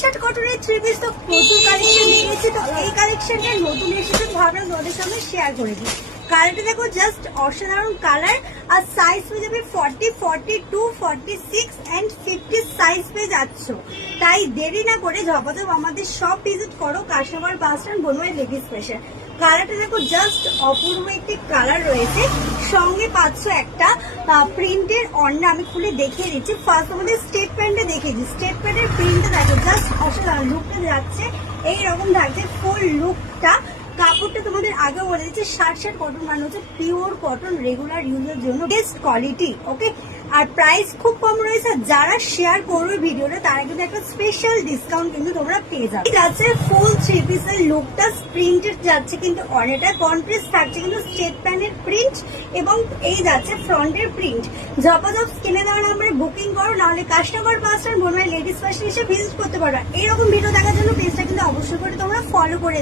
Shirt কটনের three piece তো প্রচুর কালেকশন নিয়ে গেছি। তো এই কালেকশনটা নতুন এসেছে, ভাবলাম তোমাদের সঙ্গে শেয়ার করে দিই। কালারটা দেখো জাস্ট অসাধারণ কালার। আর সাইজ পেয়ে যাবে 40, 42, 46 এন্ড 50 সাইজ পেয়ে যাচ্ছ। তাই দেরি না করে ঝপাঝপ আমাদের সব ভিজিট করো। কাস্টমার বাস স্ট্যান্ড, বনওয়াই লেডিস স্পেশাল। কালারটা দেখো জাস্ট অপূর্ব একটি কালার রয়েছে, সঙ্গে পাচ্ছ একটা প্রিন্টের অন্যা। আমি খুলে দেখিয়ে দিচ্ছি। ফার্স্ট আমাদের স্টেপ প্যান্টে দেখিয়েছি, স্টেপ প্যান্টের প্রিন্টটা দেখো জাস্ট অসাধারণ। লুকটা যাচ্ছে এইরকম থাকছে ফুল লুকটা। কাপড়টা তোমাদের আগে বলে দিচ্ছে, শার্ট কটন মানে হচ্ছে পিওর কটন, রেগুলার ইউজের জন্য বেস্ট কোয়ালিটি। ওকে, আর প্রাইস খুব কম রয়েছে। যারা শেয়ার করবে ভিডিওটা তারা কিন্তু একটা স্পেশাল ডিসকাউন্ট কিন্তু তোমরা পেয়ে যাবে। যাচ্ছে ফুল থ্রি পিসের লুকটা, প্রিন্টেড যাচ্ছে কিন্তু অনেকটা কন্ট্রাস্ট থাকছে কিন্তু স্টেট প্যানের প্রিন্ট, এবং এই যাচ্ছে ফ্রন্টের প্রিন্ট। ঝপাঝপ স্ক্রিনে দেওয়া নাম্বারে বুকিং করো, নাহলে কাস্টমার বাস স্ট্যান্ড, বনওয়াই লেডিস ফ্যাশন এসে ভিজিট করতে পারবে। এইরকম ভিডিও দেখার জন্য পেজটা কিন্তু অবশ্যই করে তোমরা ফলো করে